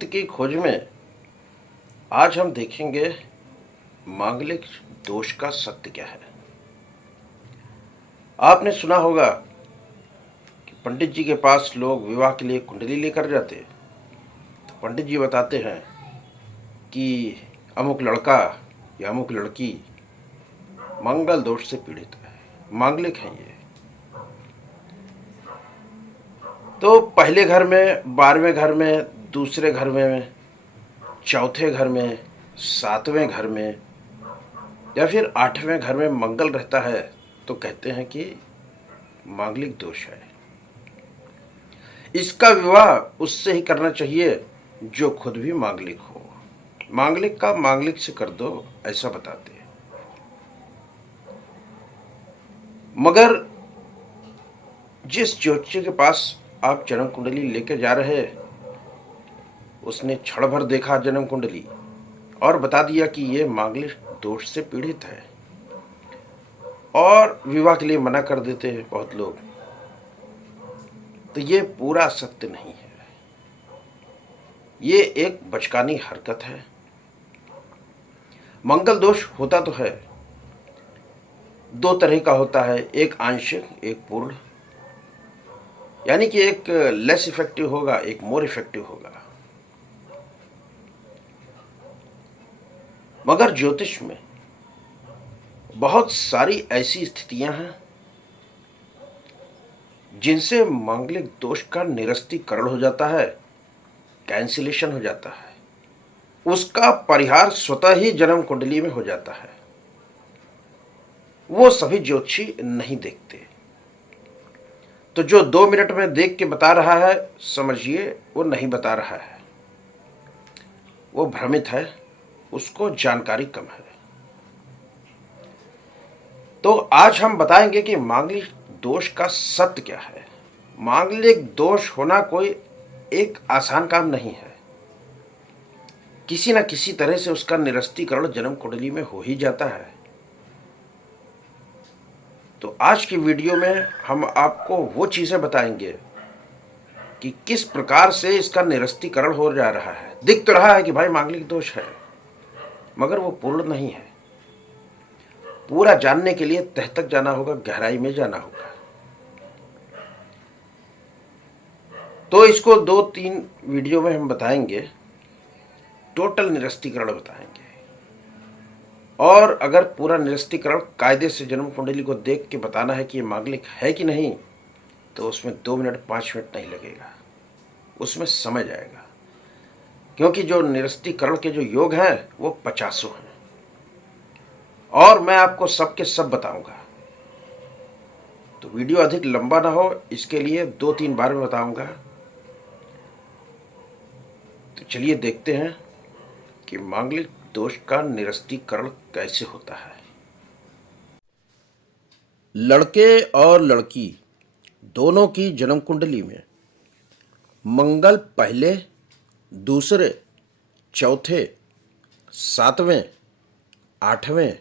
सत्य की खोज में आज हम देखेंगे मांगलिक दोष का सत्य क्या है। आपने सुना होगा कि पंडित जी के पास लोग विवाह के लिए कुंडली लेकर जाते हैं। तो पंडित जी बताते हैं कि अमुक लड़का या अमुक लड़की मंगल दोष से पीड़ित है, मांगलिक है ये। तो पहले घर में, 12वें घर में, दूसरे घर में, चौथे घर में, 7वें घर में या फिर 8वें घर में मंगल रहता है तो कहते हैं कि मांगलिक दोष है। इसका विवाह उससे ही करना चाहिए जो खुद भी मांगलिक हो। मांगलिक का मांगलिक से कर दो, ऐसा बताते हैं। मगर जिस ज्योतिषी के पास आप जन्म कुंडली लेकर जा रहे हैं, उसने क्षण भर देखा जन्म कुंडली और बता दिया कि ये मांगलिक दोष से पीड़ित है और विवाह के लिए मना कर देते हैं बहुत लोग। तो ये पूरा सत्य नहीं है, ये एक बचकानी हरकत है। मंगल दोष होता तो है, दो तरह का होता है, एक आंशिक, एक पूर्ण। यानी कि एक लेस इफेक्टिव होगा, एक मोर इफेक्टिव होगा। मगर ज्योतिष में बहुत सारी ऐसी स्थितियां हैं जिनसे मांगलिक दोष का निरस्तीकरण हो जाता है, कैंसिलेशन हो जाता है। उसका परिहार स्वतः ही जन्म कुंडली में हो जाता है। वो सभी ज्योतिषी नहीं देखते। तो जो 2 मिनट में देख के बता रहा है, समझिए वो नहीं बता रहा है, वो भ्रमित है, उसको जानकारी कम है। तो आज हम बताएंगे कि मांगलिक दोष का सत्य क्या है। मांगलिक दोष होना कोई एक आसान काम नहीं है। किसी न किसी तरह से उसका निरस्तीकरण जन्म कुंडली में हो ही जाता है। तो आज की वीडियो में हम आपको वो चीजें बताएंगे कि किस प्रकार से इसका निरस्तीकरण हो जा रहा है। दिख तो रहा है कि भाई मांगलिक दोष है, मगर वो पूर्ण नहीं है। पूरा जानने के लिए तह तक जाना होगा, गहराई में जाना होगा। तो इसको 2-3 वीडियो में हम बताएंगे, टोटल निरस्तीकरण बताएंगे। और अगर पूरा निरस्तीकरण कायदे से जन्म कुंडली को देख के बताना है कि ये मांगलिक है कि नहीं, तो उसमें 2 मिनट 5 मिनट नहीं लगेगा, उसमें समझ आएगा। क्योंकि जो निरस्तीकरण के जो योग हैं वो 50 हैं और मैं आपको सब के सब बताऊंगा। तो वीडियो अधिक लंबा ना हो, इसके लिए 2-3 बार में बताऊंगा। तो चलिए देखते हैं कि मांगलिक दोष का निरस्तीकरण कैसे होता है। लड़के और लड़की दोनों की जन्म कुंडली में मंगल पहले, दूसरे, चौथे, 7वें, 8वें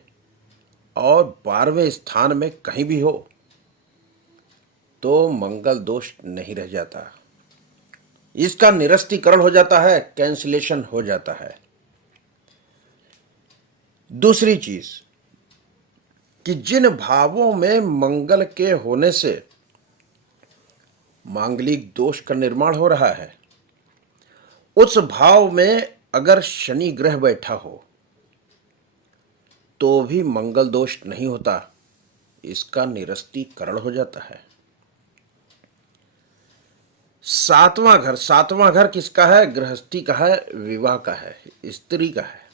और 12वें स्थान में कहीं भी हो तो मंगल दोष नहीं रह जाता। इसका निरस्तीकरण हो जाता है, कैंसिलेशन हो जाता है। दूसरी चीज कि जिन भावों में मंगल के होने से मांगलिक दोष का निर्माण हो रहा है, उस भाव में अगर शनि ग्रह बैठा हो तो भी मंगल दोष नहीं होता, इसका निरस्तीकरण हो जाता है। 7वां घर किसका है? गृहस्थी का है, विवाह का है, स्त्री का है।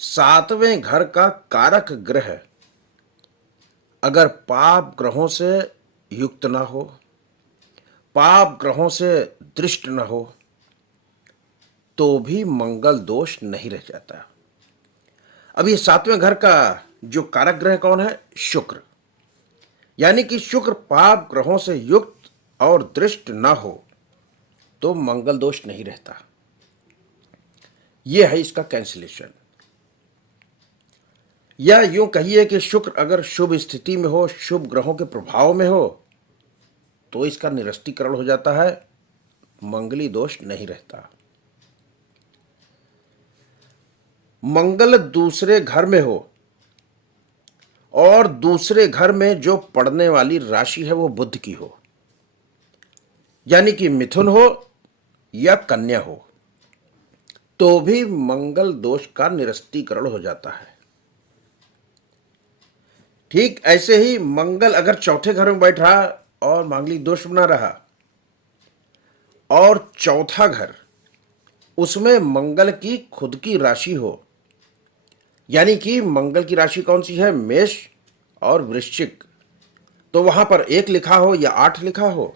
7वें घर का कारक ग्रह अगर पाप ग्रहों से युक्त ना हो, पाप ग्रहों से दृष्ट न हो, तो भी मंगल दोष नहीं रह जाता। अब ये 7वें घर का जो कारक ग्रह कौन है? शुक्र। यानी कि शुक्र पाप ग्रहों से युक्त और दृष्ट न हो तो मंगल दोष नहीं रहता। यह है इसका कैंसिलेशन। या यूं कहिए कि शुक्र अगर शुभ स्थिति में हो, शुभ ग्रहों के प्रभाव में हो, तो इसका निरस्तीकरण हो जाता है, मंगली दोष नहीं रहता। मंगल दूसरे घर में हो और दूसरे घर में जो पड़ने वाली राशि है वो बुध की हो, यानी कि मिथुन हो या कन्या हो, तो भी मंगल दोष का निरस्तीकरण हो जाता है। ठीक ऐसे ही मंगल अगर चौथे घर में बैठ रहा और मांगलिक दोष बना रहा, और चौथा घर उसमें मंगल की खुद की राशि हो, यानी कि मंगल की राशि कौन सी है, मेष और वृश्चिक, तो वहां पर 1 लिखा हो या 8 लिखा हो,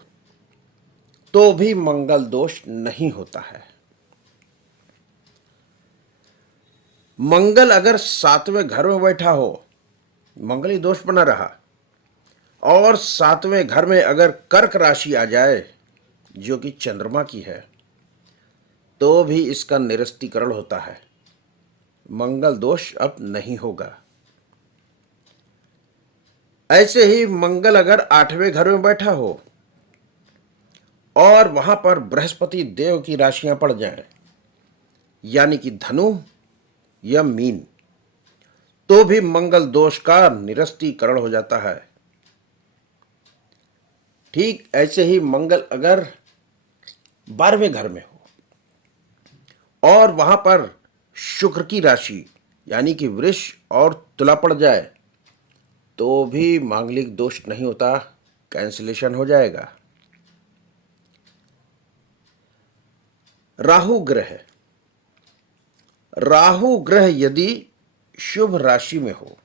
तो भी मंगल दोष नहीं होता है। मंगल अगर 7वें घर में बैठा हो, मंगल ही दोष बना रहा, और 7वें घर में अगर कर्क राशि आ जाए जो कि चंद्रमा की है, तो भी इसका निरस्तीकरण होता है, मंगल दोष अब नहीं होगा। ऐसे ही मंगल अगर 8वें घर में बैठा हो और वहां पर बृहस्पति देव की राशियां पड़ जाएं, यानी कि धनु या मीन, तो भी मंगल दोष का निरस्तीकरण हो जाता है। ठीक ऐसे ही मंगल अगर 12वें घर में हो और वहां पर शुक्र की राशि यानी कि वृष और तुला पड़ जाए, तो भी मांगलिक दोष नहीं होता, कैंसिलेशन हो जाएगा। राहु ग्रह, राहु ग्रह यदि शुभ राशि में हो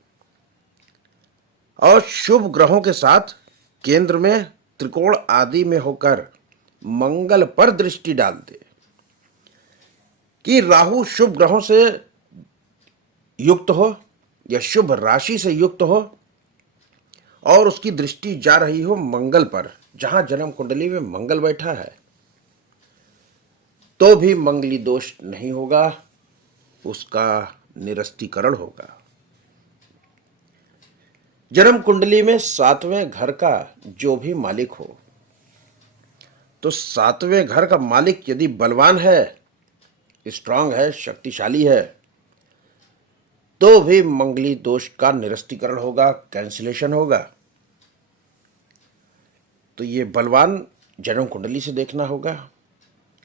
और शुभ ग्रहों के साथ केंद्र में त्रिकोण आदि में होकर मंगल पर दृष्टि डाल दे, कि राहु शुभ ग्रहों से युक्त हो या शुभ राशि से युक्त हो और उसकी दृष्टि जा रही हो मंगल पर, जहां जन्म कुंडली में मंगल बैठा है, तो भी मंगली दोष नहीं होगा, उसका निरस्तीकरण होगा। जन्म कुंडली में 7वें घर का जो भी मालिक हो, तो 7वें घर का मालिक यदि बलवान है, स्ट्रांग है, शक्तिशाली है, तो भी मंगली दोष का निरस्तीकरण होगा, कैंसिलेशन होगा। तो ये बलवान जन्म कुंडली से देखना होगा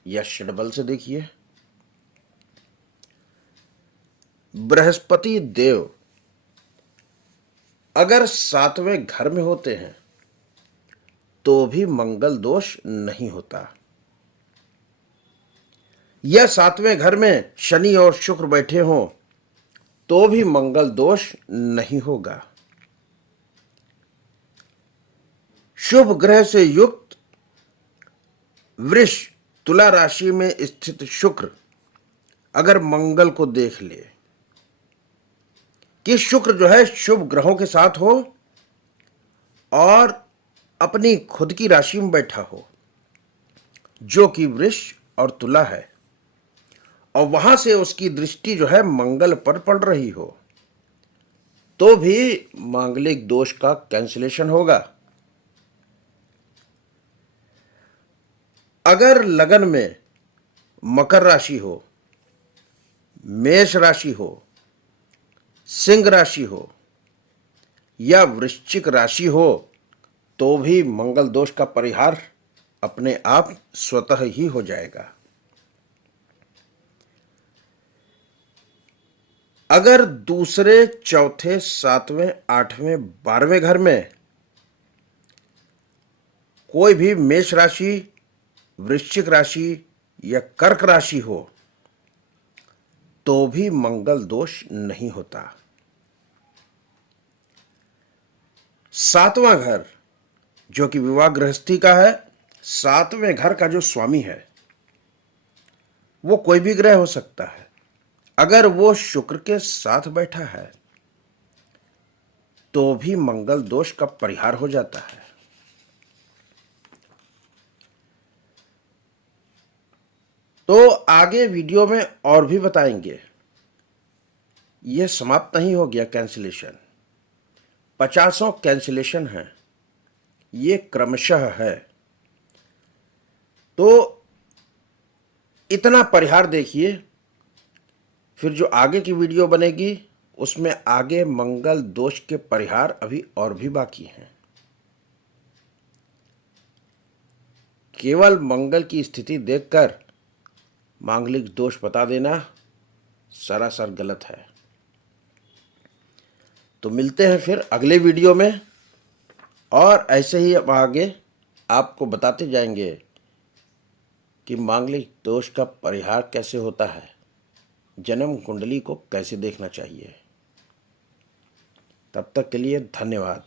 या षडबल से देखिए। बृहस्पति देव अगर 7वें घर में होते हैं, तो भी मंगल दोष नहीं होता, या 7वें घर में शनि और शुक्र बैठे हों, तो भी मंगल दोष नहीं होगा। शुभ ग्रह से युक्त वृष तुला राशि में स्थित शुक्र अगर मंगल को देख ले कि शुक्र जो है शुभ ग्रहों के साथ हो और अपनी खुद की राशि में बैठा हो जो कि वृष और तुला है, और वहां से उसकी दृष्टि जो है मंगल पर पड़ रही हो, तो भी मांगलिक दोष का कैंसिलेशन होगा। अगर लगन में मकर राशि हो, मेष राशि हो, सिंह राशि हो या वृश्चिक राशि हो, तो भी मंगल दोष का परिहार अपने आप स्वतः ही हो जाएगा। अगर दूसरे, चौथे, 7वें, 8वें, 12वें घर में कोई भी मेष राशि, वृश्चिक राशि या कर्क राशि हो, तो भी मंगल दोष नहीं होता। 7वां घर जो कि विवाह गृहस्थी का है, 7वें घर का जो स्वामी है वो कोई भी ग्रह हो सकता है। अगर वो शुक्र के साथ बैठा है, तो भी मंगल दोष का परिहार हो जाता है। तो आगे वीडियो में और भी बताएंगे। यह समाप्त नहीं हो गया कैंसिलेशन, 50 कैंसिलेशन है, ये क्रमशः है। तो इतना परिहार देखिए फिर जो आगे की वीडियो बनेगी उसमें आगे मंगल दोष के परिहार अभी और भी बाकी हैं। केवल मंगल की स्थिति देखकर मांगलिक दोष बता देना सरासर गलत है। तो मिलते हैं फिर अगले वीडियो में, और ऐसे ही अब आगे आपको बताते जाएंगे कि मांगलिक दोष का परिहार कैसे होता है, जन्म कुंडली को कैसे देखना चाहिए। तब तक के लिए धन्यवाद।